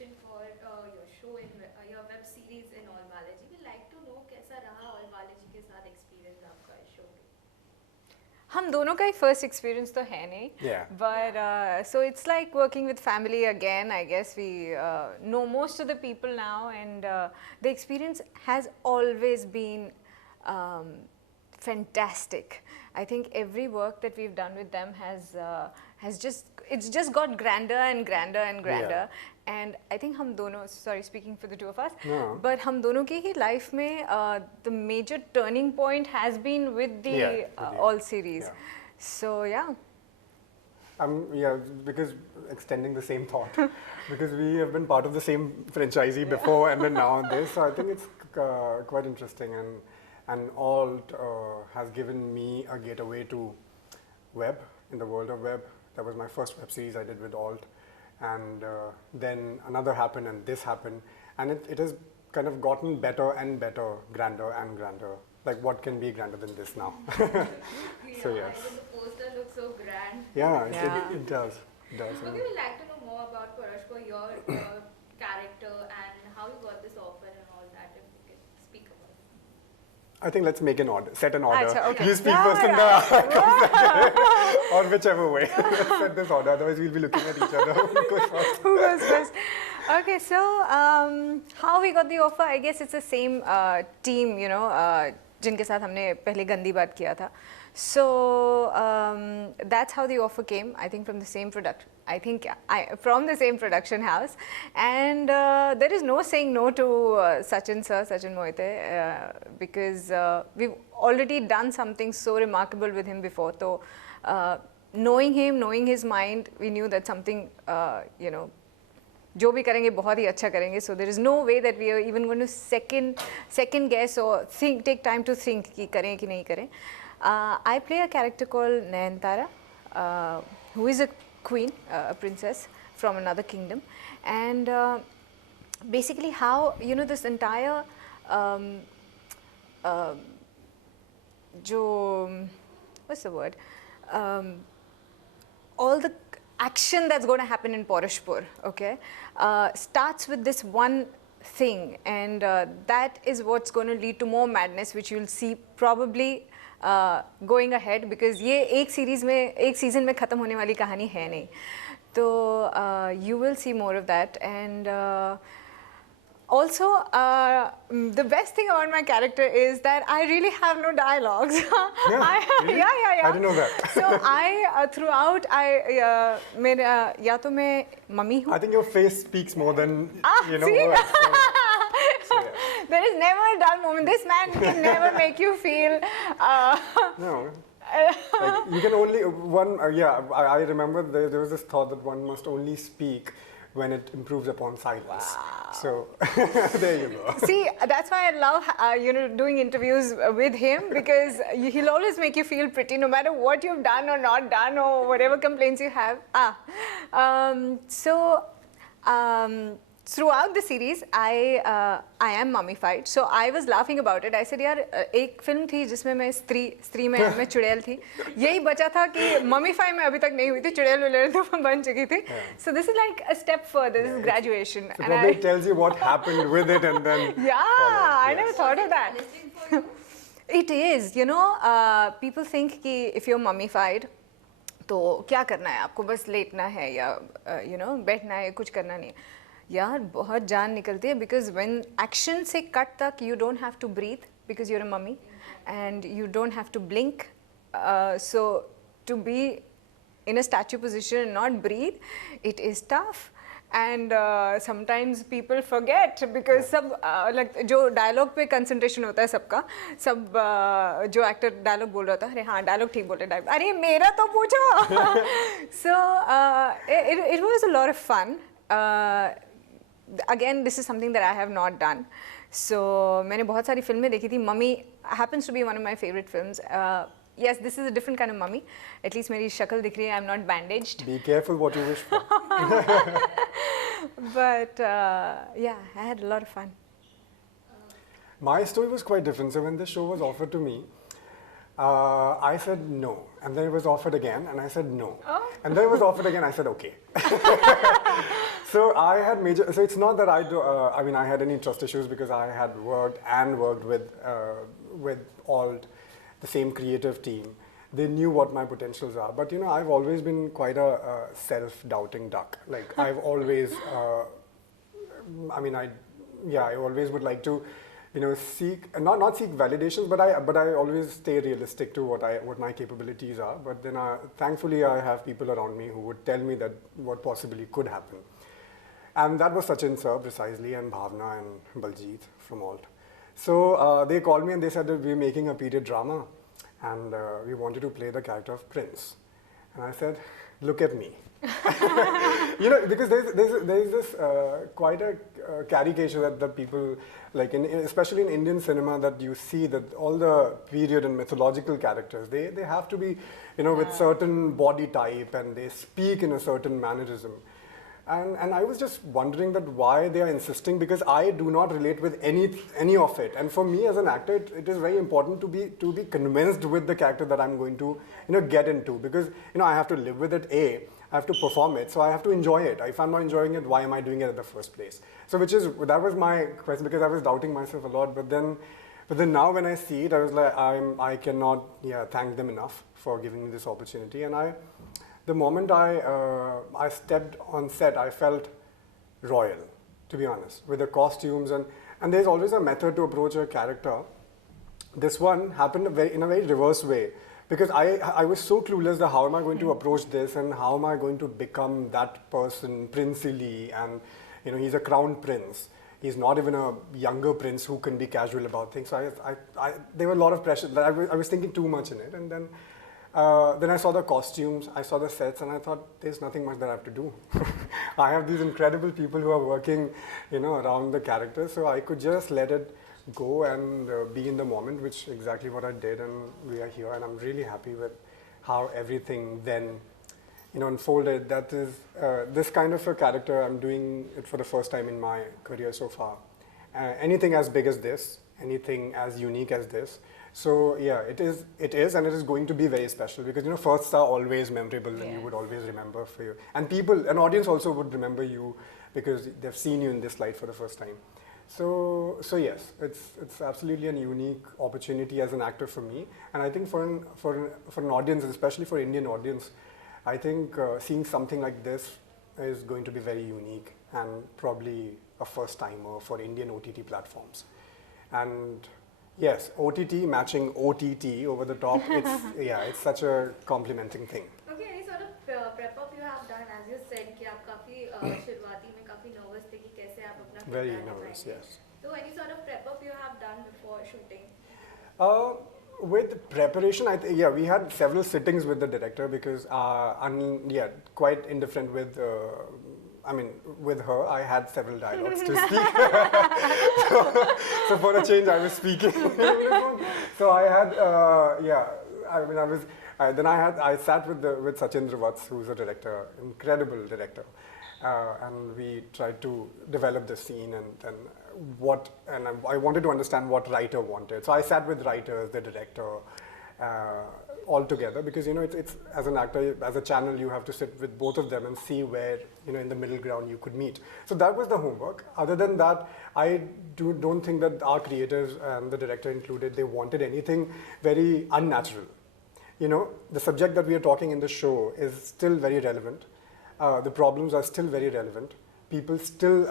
preparation for your show in your web series in Alt Balaji. We'd like to know कैसा रहा Alt Balaji के साथ experience आपका इस show के? हम दोनों का ही first experience तो है नहीं. Yeah. But so it's like working with family again. I guess we know most of the people now, and the experience has always been fantastic. I think every work that we've done with them has just got grander and grander and grander. Yeah. And I think हम दोनों, sorry speaking for the two of us, No. but हम दोनों की ही life में the major turning point has been with the All series. Yeah. So yeah. Yeah, because extending the same thought, because we have been part of the same franchisee before and then now this, so I think it's quite interesting, and Alt has given me a gateway to web, in the world of web. That was my first web series I did with Alt, and then another happened and this happened, and it has kind of gotten better and better, grander and grander. Like, what can be grander than this now? So yes. Even the poster looks so grand. Yeah, Yeah. It does. It does. Okay, we'd like to know more about Paurashpur, your character, and how you got this offer and all that, if you can speak about it. I think let's make an order, set an order. Achha, okay. You speak Yeah, first and the or whichever way. Let's set this order, otherwise we'll be looking at each other. Who goes first? Who goes first? Okay, so how we got the offer, I guess it's the same team, you know, जिनके साथ हमने पहले गंदी बात किया था. So that's how the offer came. I think from the same from the same production house, and there is no saying no to Sachin Moite, because we've already done something so remarkable with him before. So knowing him, knowing his mind, we knew that something, you know, जो भी करेंगे बहुत ही अच्छा करेंगे. So there is no way that we are even going to second guess or take time to think कि करें कि नहीं करें. I play a character called Nayantara, who is a queen, a princess from another kingdom, and basically how, you know, this entire what's the word, all the action that's going to happen in Paurashpur, okay, starts with this one thing, and that is what's going to lead to more madness, which you'll see probably going ahead, because ये एक season में ख़त्म होने वाली कहानी है नहीं. तो you will see more of that, and also the best thing about my character is that I really have no dialogues. Really? Yeah. I didn't know that. So I throughout मेरा या तो मैं मम्मी हूँ. I think your face speaks more than you know. See? Words, so yeah. There is never a dull moment. This man can never make you feel. No. Like, you can only I remember there was this thought that one must only speak when it improves upon silence. Wow. So there you go. See, that's why I love you know, doing interviews with him, because he'll always make you feel pretty no matter what you've done or not done or whatever complaints you have. Throughout the series, I am mummified. So I was laughing about it. I said, यार एक film थी जिसमें मैं स्त्री में मैं चुड़ैल थी. यही बचा था कि मम्मीफाई में अभी तक नहीं हुई थी. चुड़ैल वुड़ैल तो बन चुकी थी. So this is like a step further. This is graduation. So probably it tells you what happened with it, and then I never thought of that. It is, you know, people think कि if you're mummified, तो क्या करना है आपको, बस लेटना है या you know, बैठना है, कुछ करना नहीं. यार बहुत जान निकलती है, because when action से cut तक you don't have to breathe because you're a mummy, and you don't have to blink, so to be in a statue position and not breathe, it is tough. And sometimes people forget, because सब like जो dialogue पे concentration होता है सबका, सब जो actor dialogue बोल रहा था, अरे हाँ dialogue ठीक बोल रहे हैं, अरे मेरा तो पूछो. So it was a lot of fun. Again, this is something that I have not done. So मैंने बहुत सारी फिल्में देखी थी. Mummy happens to be one of my favorite films. Yes, this is a different kind of mummy. At least मेरी शक्ल दिख रही है. I'm not bandaged. be careful what you wish for. But yeah, I had a lot of fun. My story was quite different. So when this show was offered to me, I said no, and then it was offered again, and I said no, and then it was offered again. I said okay. So I had major. So it's not that I do. I mean, I had any trust issues because I had worked with Alt, the same creative team. They knew what my potentials are. But I've always been quite a self-doubting duck. Like I've always. I mean, I always would like to, seek not seek validations, but I always stay realistic to what my capabilities are. But then, thankfully, I have people around me who would tell me that what possibly could happen, and that was Sachin sir precisely, and Bhavna and Baljit from Alt. So they called me and they said that we're making a period drama, and we wanted to play the character of Prince, and I said, look at me. Because there's this quite a caricature that people like, especially in Indian cinema, that you see that all the period and mythological characters, they have to be, with certain body type, and they speak in a certain mannerism. And I was just wondering that why they are insisting, because I do not relate with any of it. And for me as an actor, it is very important to be convinced with the character that I'm going to get into, because I have to live with it. I have to perform it, so I have to enjoy it. If I'm not enjoying it, why am I doing it in the first place? So that was my question, because I was doubting myself a lot. But then now when I see it, I was like, I cannot thank them enough for giving me this opportunity. And the moment I stepped on set, I felt royal, to be honest, with the costumes. And there's always a method to approach a character. This one happened in a very reverse way, because I was so clueless that how am I going to approach this, and how am I going to become that person, princely, and he's a crown prince. He's not even a younger prince who can be casual about things. So there were a lot of pressure. I was thinking too much in it, and then I saw the costumes, I saw the sets, and I thought, there's nothing much that I have to do. I have these incredible people who are working, around the characters, so I could just let it go and be in the moment, which exactly what I did, and we are here, and I'm really happy with how everything then, unfolded. That is this kind of a character. I'm doing it for the first time in my career so far. Anything as big as this, anything as unique as this. So yeah, it is, and it is going to be very special, because firsts are always memorable, and you would always remember for you, and an audience also would remember you because they've seen you in this light for the first time. So yes, it's absolutely a unique opportunity as an actor for me, and I think for an audience, especially for Indian audience, I think seeing something like this is going to be very unique, and probably a first timer for Indian OTT platforms. And yes, OTT matching OTT over the top. It's such a complimenting thing. Okay, any sort of prep up you have done, as you said कि आप काफी शुरुआती में काफी nervous थे कि कैसे आप अपना Very nervous, yes. So any sort of prep up you have done before shooting? With preparation, we had several sittings with the director, because quite indifferent with. With her, I had several dialogues to speak. so for a change, I was speaking. So I had, I sat with Sachin Vats, who's a director, incredible director, and we tried to develop the scene, and I wanted to understand what writer wanted. So I sat with writers, the director, all together, because it's as an actor, as a channel, you have to sit with both of them and see where in the middle ground you could meet. So that was the homework. Other than that, I don't think that our creators and the director included, they wanted anything very unnatural. The subject that we are talking in the show is still very relevant. The problems are still very relevant. People still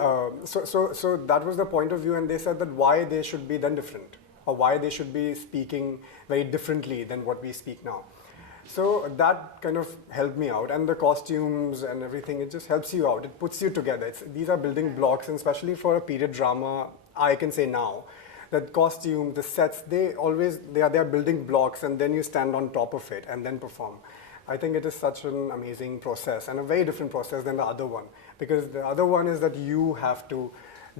so that was the point of view, and they said that why they should be then different, or why they should be speaking very differently than what we speak now. So that kind of helped me out, and the costumes and everything, it just helps you out. It puts you together. These are building blocks, and especially for a period drama, I can say now, that costume, the sets, they are building blocks, and then you stand on top of it and then perform. I think it is such an amazing process, and a very different process than the other one, because the other one is that you have to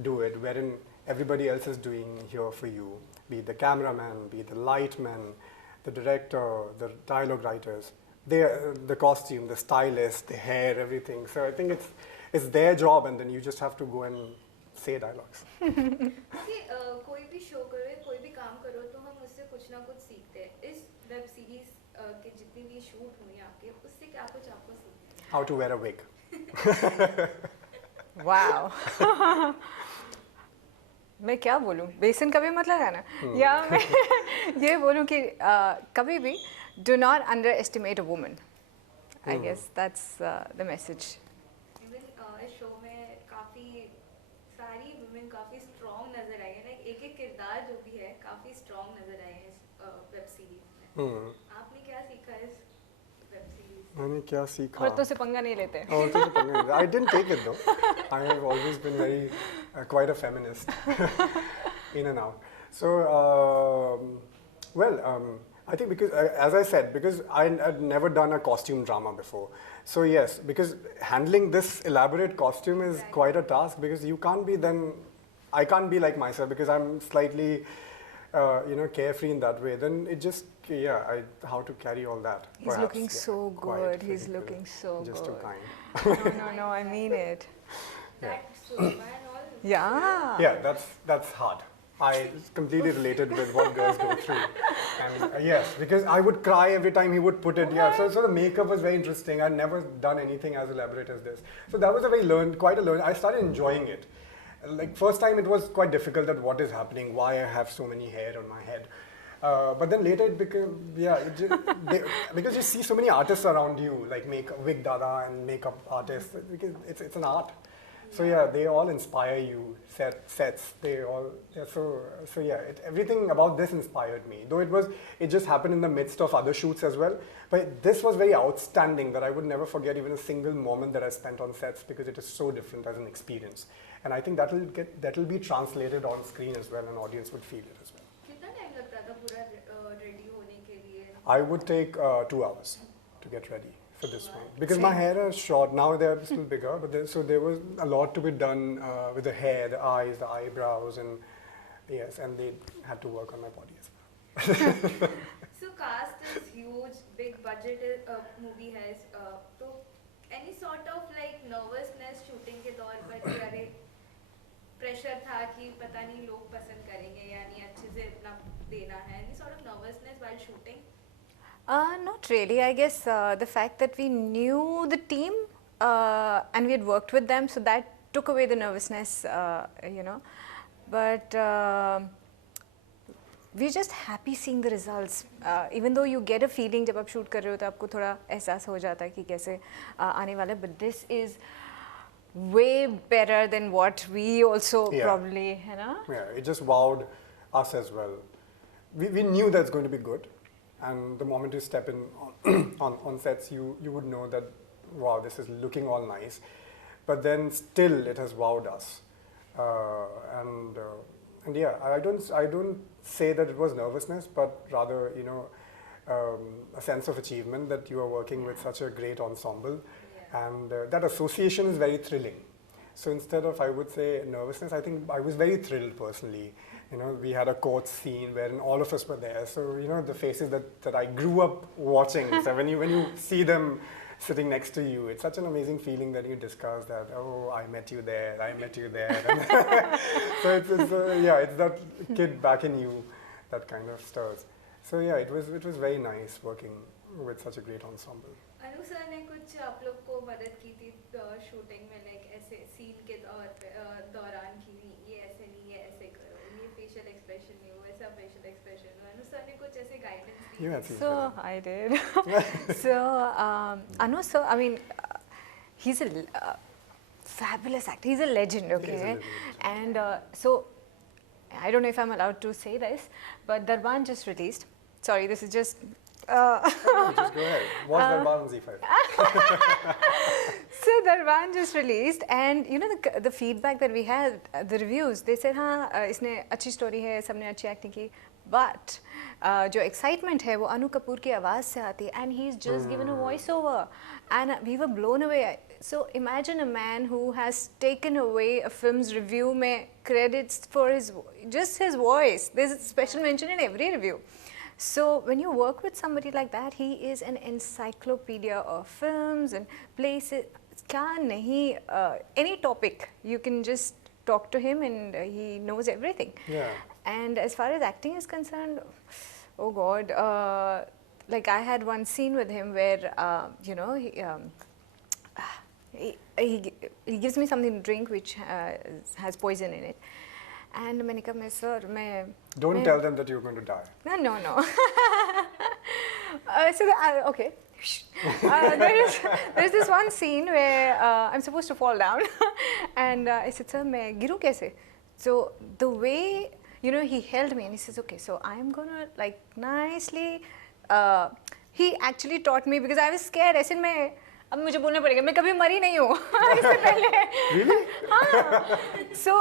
do it, wherein everybody else is doing here for you, be it the cameraman, be it the lightman, the director, the dialogue writers, the costume, the stylist, the hair, everything. So I think it's their job, and then you just have to go and say dialogues. कोई भी show करो, कोई भी काम करो, तो हम उससे कुछ ना कुछ सीखते हैं. इस वेब सीरीज के जितनी भी शूट हुई आपके, उससे क्या कुछ आपको सीखते हैं? How to wear a wig. wow. मैं क्या बोलूँ, बेसन कभी मत लगाना, या मैं ये बोलूँ कि कभी भी do not underestimate a woman. I guess that's the message. Even इस शो में काफी सारी वुमेन काफी स्ट्रॉन्ग नजर आई है, लाइक एक एक किरदार जो भी है काफी स्ट्रॉन्ग नजर आए हैं इस वेब सीरीज में. आपने क्या सीखा इस वेब सीरीज से? मैंने क्या सीखा? औरतों से पंगा नहीं लेते. औरतों से पंगा नहीं लेते. I didn't take it though. I have always been very quite a feminist in and out. So I think because as I said, because I had never done a costume drama before. So yes, because handling this elaborate costume is quite a task, because you can't be then, I can't be like myself because I'm slightly, carefree in that way. Then it just, how to carry all that. He's perhaps, looking so quite good. He's physical. looking so Just good. too kind. No, I mean it. That Surma and all. Yeah. Yeah, that's hard. I completely related with what girls go through. And yes, because I would cry every time he would put it. Yeah, so the makeup was very interesting. I'd never done anything as elaborate as this. So that was quite a learn. I started enjoying it. Like first time it was quite difficult that what is happening, why I have so many hair on my head. But then later it became, because you see so many artists around you, like wig dada and makeup artists, because it's an art. So yeah, they all inspire you. Sets, they all. Yeah, everything about this inspired me. Though it just happened in the midst of other shoots as well. But this was very outstanding. That I would never forget even a single moment that I spent on sets, because it is so different as an experience. And I think that'll be translated on screen as well, and audience would feel it as well. कितना time लगता था पूरा ready होने के लिए? I would take 2 hours to get ready for this one, because my hair is short now. They're still bigger, but there was a lot to be done with the hair, the eyes, the eyebrows, and they had to work on my body as well. So cast is huge, big budget movie है. तो any sort of like nervousness shooting के दौर पर कि अरे pressure था कि पता नहीं लोग पसंद करेंगे या नहीं, अच्छे से इतना देना है. Any sort of nervousness while shooting? Not really. I guess the fact that we knew the team and we had worked with them, so that took away the nervousness, But we're just happy seeing the results. Even though you get a feeling जब आप shoot कर रहे हो तो आपको थोड़ा एहसास हो जाता है कि कैसे आने वाला है. But this is way better than what we also probably, Yeah, it just wowed us as well. We knew that's going to be good. And the moment you step in on sets, you would know that, wow, this is looking all nice. But then still, it has wowed us. And yeah, I don't say that it was nervousness, but rather, a sense of achievement that you are working with such a great ensemble. Yeah. And that association is very thrilling. So instead of, I would say, nervousness, I think I was very thrilled personally. We had a court scene wherein all of us were there. So, the faces that I grew up watching. So when you see them sitting next to you, it's such an amazing feeling that you discuss that, oh, I met you there. So it's that kid back in you that kind of stirs. So yeah, it was very nice working with such a great ensemble. Anu sir ने कुछ आप लोग को मदद की थी shooting में, like ऐसे सीन के दौरान की ये ऐसे नहीं, ये ऐसे करो, ये फेशियल एक्सप्रेशन नहीं, वो ऐसा फेशियल एक्सप्रेशन. अनु सर ने कुछ ऐसे guidance the? So I did. So Anu sir, I mean, he's a fabulous actor. He's a legend, okay? And so I don't know if I'm allowed to say this, but Darban just released. Sorry, this is just. Just go ahead. Watch Darban on Z5. So Darban just released, and the feedback that we had, the reviews, they said, हाँ इसने अच्छी story है, सबने अच्छी acting की, but जो excitement है वो अनु कपूर की आवाज़ से आती है, and he's just given a voiceover, and we were blown away. So imagine a man who has taken away a film's review में credits for his voice. There's a special mention in every review. So when you work with somebody like that, he is an encyclopedia of films and places. क्या नहीं, any topic you can just talk to him and he knows everything. Yeah. And as far as acting is concerned, oh God, like I had one scene with him where he gives me something to drink which has poison in it. And मैंने कहा मैं sir मैं Don't tell them that you're going to die. No. Okay. There's this one scene where I'm supposed to fall down, and I said, "Sir, मैं गिरूँ कैसे?" So the way he held me and he says, "Okay, so I'm gonna like nicely." He actually taught me because I was scared. ऐसे में अब मुझे बोलना पड़ेगा मैं कभी मरी नहीं हूँ इससे पहले. Really? हाँ. So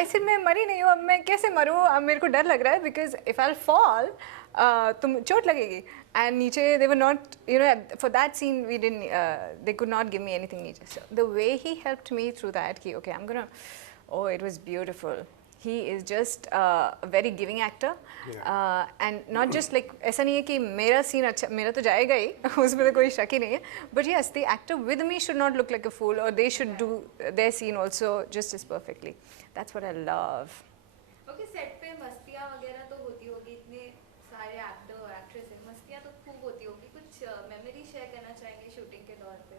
I said मैं मरी नहीं हूँ अब मैं कैसे मरूँ अब मेरे को डर लग रहा है because if I'll fall तुम चोट लगेगी. And नीचे they were not for that scene we didn't they could not give me anything नीचे. So the way he helped me through that कि okay I'm gonna it was beautiful. He is just a very giving actor, and not just like ऐसा नहीं है कि मेरा scene अच्छा मेरा तो जाएगा ही उसमें तो कोई शक ही नहीं है. But yes, the actor with me should not look like a fool, or they should do their scene also just as perfectly. That's what I love. Okay, set पे मस्तियाँ वगैरह तो होती होगी इतने सारे एक्टर और एक्ट्रेस हैं मस्तियाँ तो खूब होती होगी कुछ मेमोरी शेयर करना चाहेंगे शूटिंग के दौर पे?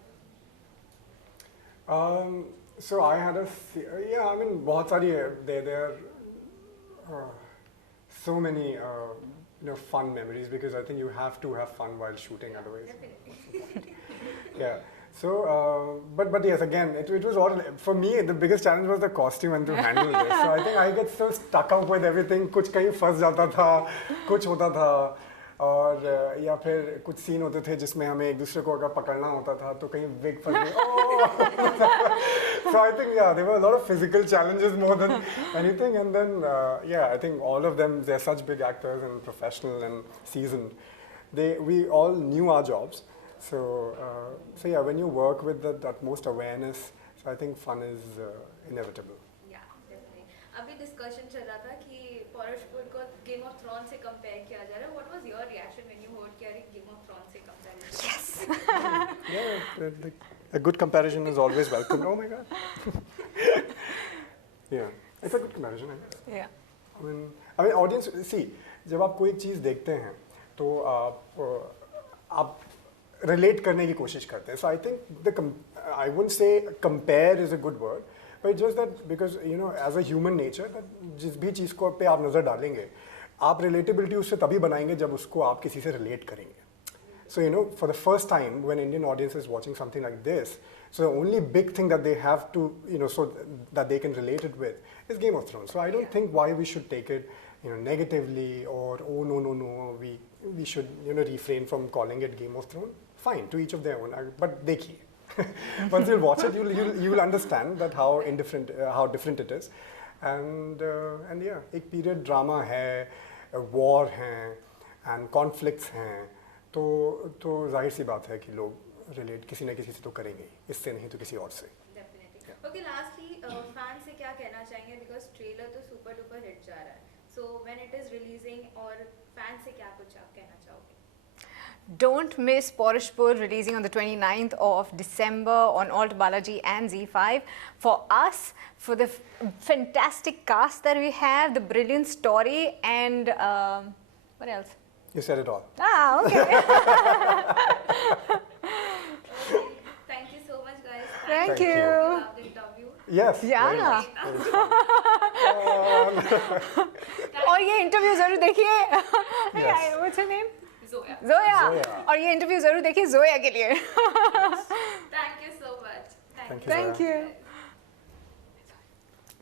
So I had I mean बहुत सारी there are so many fun memories because I think you have to have fun while shooting otherwise. Yeah. So but yes, again it was all for me. The biggest challenge was the costume and to handle this. So I think I get so stuck up with everything. कुछ कहीं फंस जाता था, कुछ होता था. और या फिर कुछ सीन होते थे जिसमें हमें एक दूसरे को अगर पकड़ना होता था तो कहीं विग फंस गई. So I think there were a lot of physical challenges more than anything, and then I think all of them, they're such big actors and professional and seasoned. We all knew our jobs, so when you work with the utmost awareness, so I think fun is inevitable. अभी discussion चल रहा था कि पौरशपुर को game of throne से compare किया जा रहा है. What was your reaction when you heard कि अरे गेम ऑफ थ्रोन से compare? Yes. A good comparison is always welcome. Oh my god. Yeah, it's a good comparison, I guess. Yeah. I mean audience, see, जब आप कोई चीज़ देखते हैं तो आप relate करने की कोशिश करते हैं. So I think I wouldn't say compare is a good word. But it's just that because as a human nature, that जिस भी चीज़ को पे आप नज़र डालेंगे, आप relatability उससे तभी बनाएंगे जब उसको आप किसी से relate करेंगे. So for the first time when Indian audience is watching something like this, so the only big thing that they have to so that they can relate it with is Game of Thrones. So I don't think why we should take it negatively or oh no we should refrain from calling it Game of Thrones. Fine, to each of their own. But देखिए. Once you watch it, you will understand that how different it is, and yeah, एक period drama है, war है, and conflicts हैं, तो जाहिर सी बात है कि लोग relate किसी न किसी से तो करेंगे, इससे नहीं तो किसी और से. Definitely. Okay, lastly, fans से क्या कहना चाहेंगे because trailer तो super duper hit जा रहा है. So when it is releasing और fans से क्या कुछ आप कहना चाहोगे? Don't miss Paurashpur releasing on the 29th of December on Alt Balaji and Z5. For us, for the fantastic cast that we have, the brilliant story, and what else? You said it all. Okay. Okay. Thank you so much, guys. Thank you. Love the interview. Yes. Yeah. very much. और ये interview जरूर देखिए. Yes. What's her name? Zoya. Zoya. और ये interview जरूर देखिए जोया के लिए. Thank you so much. Thank you, Thank Zoya. you.